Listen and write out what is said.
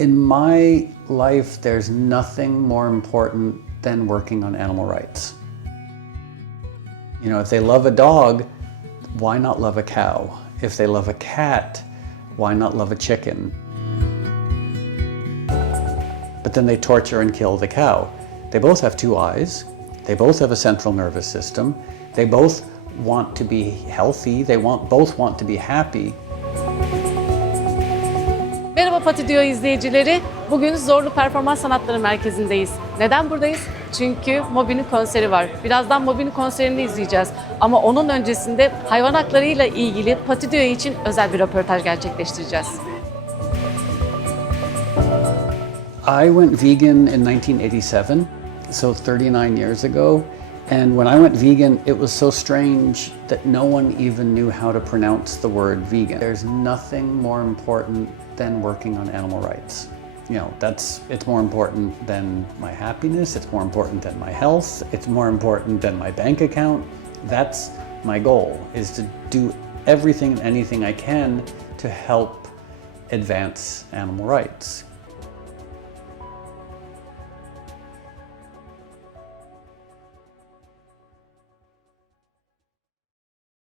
In my life, there's nothing more important than working on animal rights. You know, if they love a dog, why not love a cow? If they love a cat, why not love a chicken? But then they torture and kill the cow. They both have two eyes. They both have a central nervous system. They both want to be healthy. They both want to be happy. Merhaba Patidio izleyicileri. Bugün Zorlu Performans Sanatları Merkezi'ndeyiz. Neden buradayız? Çünkü Moby'nin konseri var. Birazdan Moby'nin konserini izleyeceğiz. Ama onun öncesinde hayvan haklarıyla ilgili Patidio için özel bir röportaj gerçekleştireceğiz. I went vegan in 1987, so 39 years ago. And when I went vegan, it was so strange that no one even knew how to pronounce the word vegan. There's nothing more important than working on animal rights. You know, it's more important than my happiness, it's more important than my health, it's more important than my bank account. That's my goal, is to do everything and anything I can to help advance animal rights.